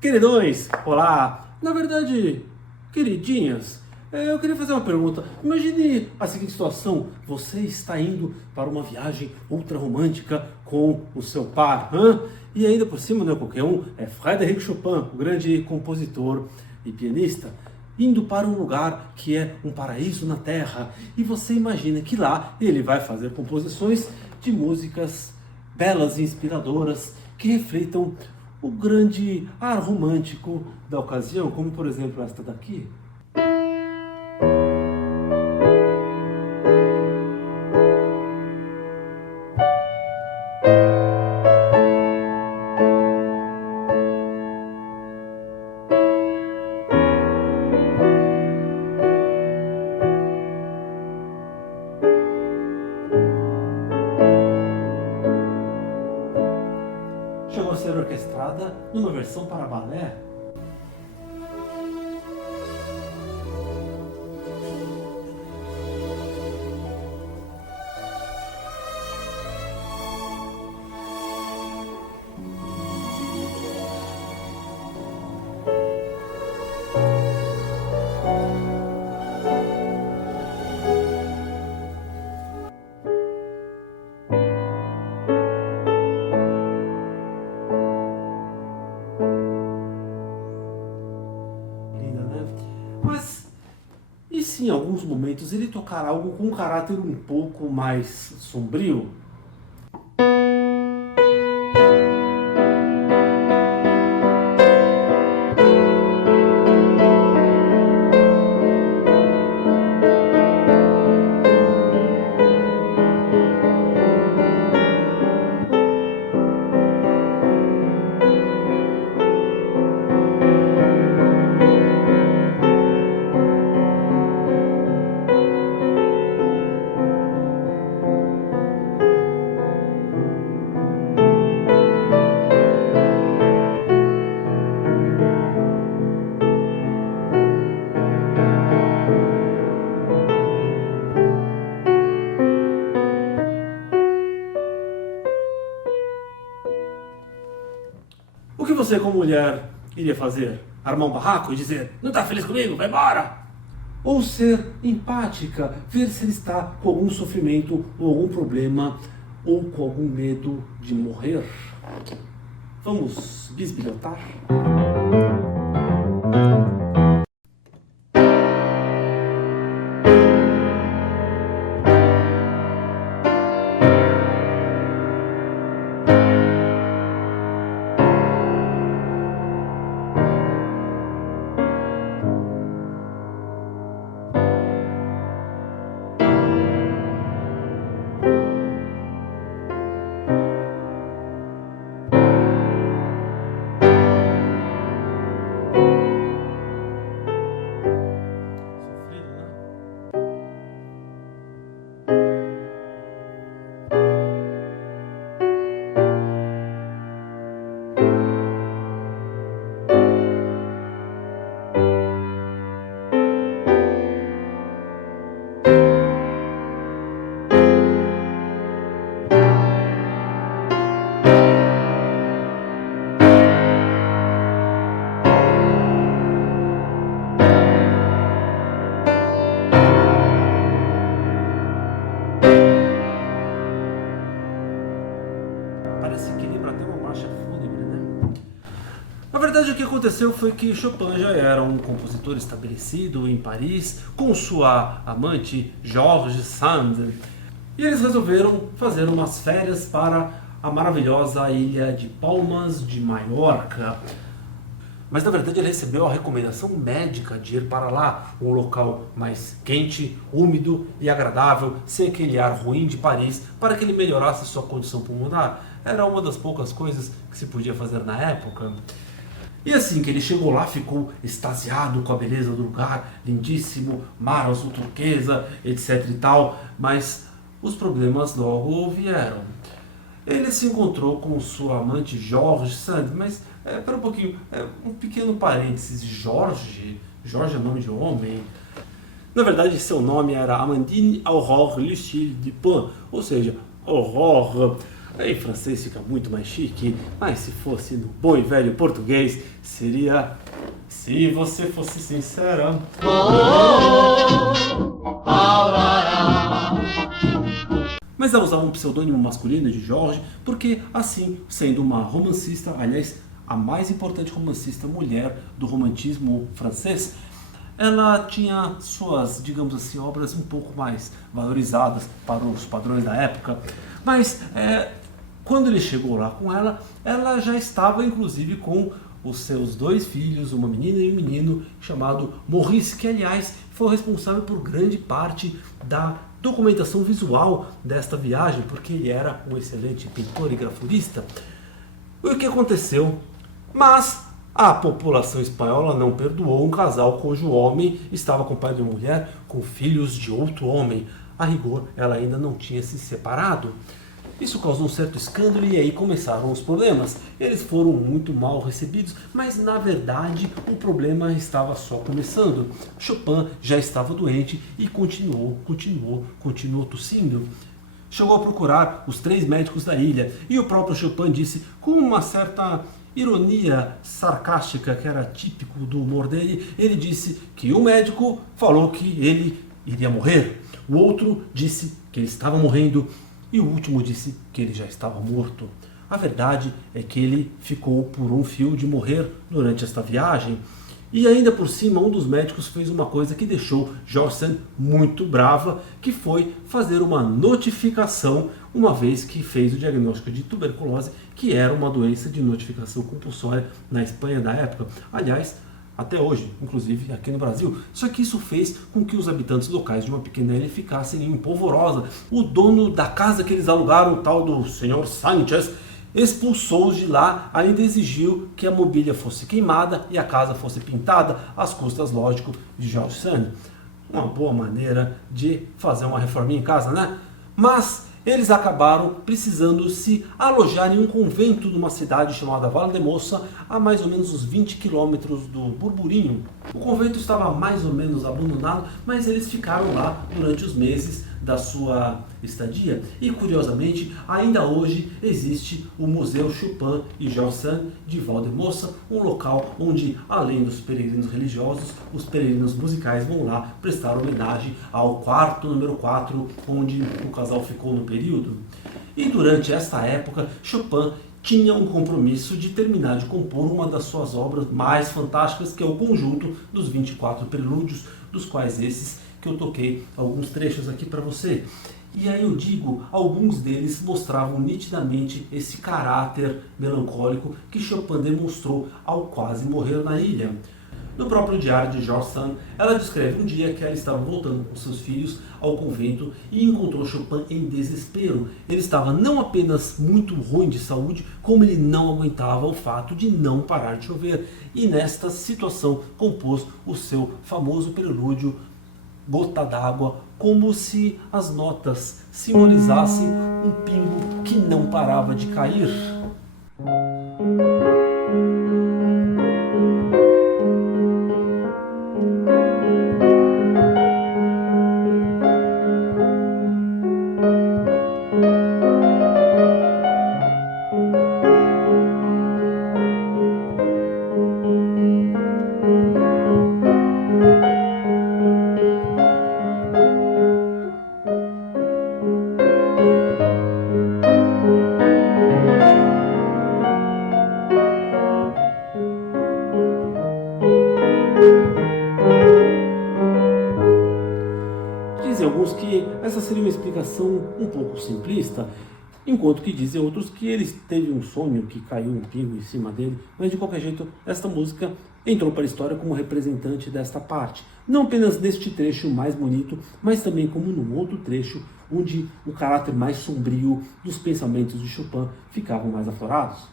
Queridões, olá! Na verdade, queridinhas, eu queria fazer uma pergunta. Imagine a seguinte situação: você está indo para uma viagem ultra romântica com o seu par, e ainda por cima não é qualquer um, é Frédéric Chopin, o grande compositor e pianista, indo para um lugar que é um paraíso na Terra, e você imagina que lá ele vai fazer composições de músicas belas e inspiradoras que reflitam o grande ar romântico da ocasião, como por exemplo esta daqui. Chegou a ser orquestrada numa versão para balé. Mas e se em alguns momentos ele tocar algo com um caráter um pouco mais sombrio? O que você, como mulher, iria fazer? Armar um barraco e dizer: não está feliz comigo? Vai embora! Ou ser empática, ver se ele está com algum sofrimento ou algum problema ou com algum medo de morrer? Vamos bisbilhotar? Parece que lembra até uma marcha fúnebre, né? Na verdade, o que aconteceu foi que Chopin já era um compositor estabelecido em Paris com sua amante George Sand, e eles resolveram fazer umas férias para a maravilhosa ilha de Palmas de Maiorca. Mas na verdade ele recebeu a recomendação médica de ir para lá, um local mais quente, úmido e agradável, sem aquele ar ruim de Paris, para que ele melhorasse sua condição pulmonar. Era uma das poucas coisas que se podia fazer na época. E assim que ele chegou lá, ficou extasiado com a beleza do lugar, lindíssimo, mar azul turquesa, etc e tal, mas os problemas logo vieram. Ele se encontrou com sua amante George Sand, mas espera um pouquinho, um pequeno parênteses: Jorge é nome de homem. Na verdade, seu nome era Amandine Aurore Lucille Dupin, ou seja, Aurore. Em francês fica muito mais chique, mas se fosse no bom e velho português, seria... Se você fosse sincera... Mas ela usava um pseudônimo masculino de George, porque assim, sendo uma romancista, aliás, a mais importante romancista mulher do romantismo francês, ela tinha suas, digamos assim, obras um pouco mais valorizadas para os padrões da época. Mas quando ele chegou lá com ela, ela já estava inclusive com os seus 2 filhos, uma menina e um menino, chamado Maurice, que aliás foi responsável por grande parte da documentação visual desta viagem, porque ele era um excelente pintor e gravurista. O que aconteceu? Mas a população espanhola não perdoou um casal cujo homem estava acompanhado de uma mulher com filhos de outro homem. A rigor, ela ainda não tinha se separado. Isso causou um certo escândalo e aí começaram os problemas. Eles foram muito mal recebidos, mas na verdade o problema estava só começando. Chopin já estava doente e continuou tossindo. Chegou a procurar os 3 médicos da ilha e o próprio Chopin disse, com uma certa ironia sarcástica que era típico do humor dele, ele disse que um médico falou que ele iria morrer, o outro disse que ele estava morrendo e o último disse que ele já estava morto. A verdade é que ele ficou por um fio de morrer durante esta viagem. E ainda por cima, um dos médicos fez uma coisa que deixou George Sand muito brava, que foi fazer uma notificação, uma vez que fez o diagnóstico de tuberculose, que era uma doença de notificação compulsória na Espanha da época. Aliás, até hoje, inclusive aqui no Brasil. Só que isso fez com que os habitantes locais de uma pequena ilha ficassem em polvorosa. O dono da casa que eles alugaram, o tal do Sr. Sanchez, expulsou-os de lá, ainda exigiu que a mobília fosse queimada e a casa fosse pintada, às custas, lógico, de George Sand. Uma boa maneira de fazer uma reforminha em casa, né? Mas eles acabaram precisando se alojar em um convento de uma cidade chamada Valdemossa, a mais ou menos uns 20 quilômetros do Burburinho. O convento estava mais ou menos abandonado, mas eles ficaram lá durante os meses da sua estadia. E curiosamente, ainda hoje existe o Museu Chopin e George Sand de Valdemossa, um local onde, além dos peregrinos religiosos, os peregrinos musicais vão lá prestar homenagem ao quarto número 4, onde o casal ficou no período. E durante esta época, Chopin tinha um compromisso de terminar de compor uma das suas obras mais fantásticas, que é o conjunto dos 24 prelúdios, dos quais esses que eu toquei alguns trechos aqui para você. E aí eu digo, alguns deles mostravam nitidamente esse caráter melancólico que Chopin demonstrou ao quase morrer na ilha. No próprio diário de George Sand, ela descreve um dia que ela estava voltando com seus filhos ao convento e encontrou Chopin em desespero. Ele estava não apenas muito ruim de saúde, como ele não aguentava o fato de não parar de chover. E nesta situação compôs o seu famoso prelúdio Gota d'Água, como se as notas simbolizassem um pingo que não parava de cair. Dizem alguns que essa seria uma explicação um pouco simplista, enquanto que dizem outros que ele teve um sonho que caiu um pingo em cima dele, mas de qualquer jeito esta música entrou para a história como representante desta parte, não apenas neste trecho mais bonito, mas também como num outro trecho onde o caráter mais sombrio dos pensamentos de Chopin ficavam mais aflorados.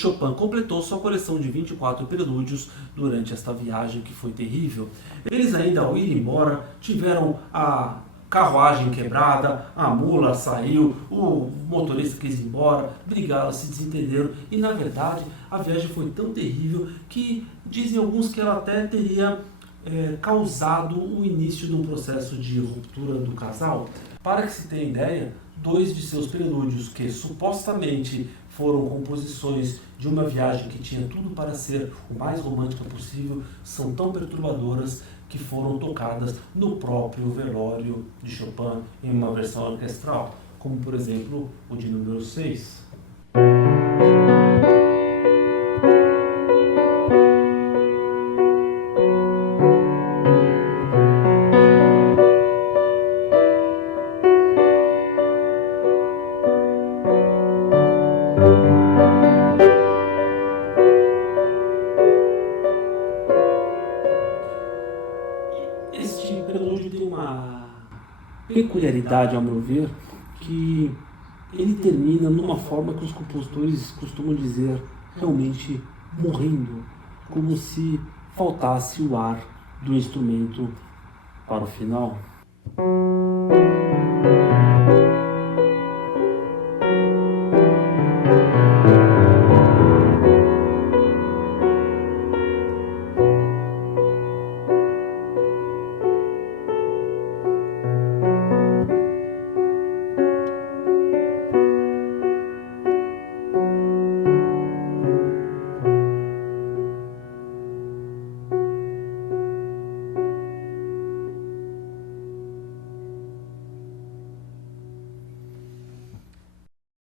Chopin completou sua coleção de 24 prelúdios durante esta viagem que foi terrível. Eles ainda, ao ir embora, tiveram a carruagem quebrada, a mula saiu, o motorista quis ir embora, brigaram, se desentenderam e, na verdade, a viagem foi tão terrível que dizem alguns que ela até teria causado o início de um processo de ruptura do casal. Para que se tenha ideia, 2 de seus prelúdios, que supostamente foram composições de uma viagem que tinha tudo para ser o mais romântica possível, são tão perturbadoras que foram tocadas no próprio velório de Chopin em uma versão orquestral, como por exemplo o de número 6. Este prelúdio tem uma peculiaridade, ao meu ver, que ele termina numa forma que os compositores costumam dizer realmente morrendo, como se faltasse o ar do instrumento para o final.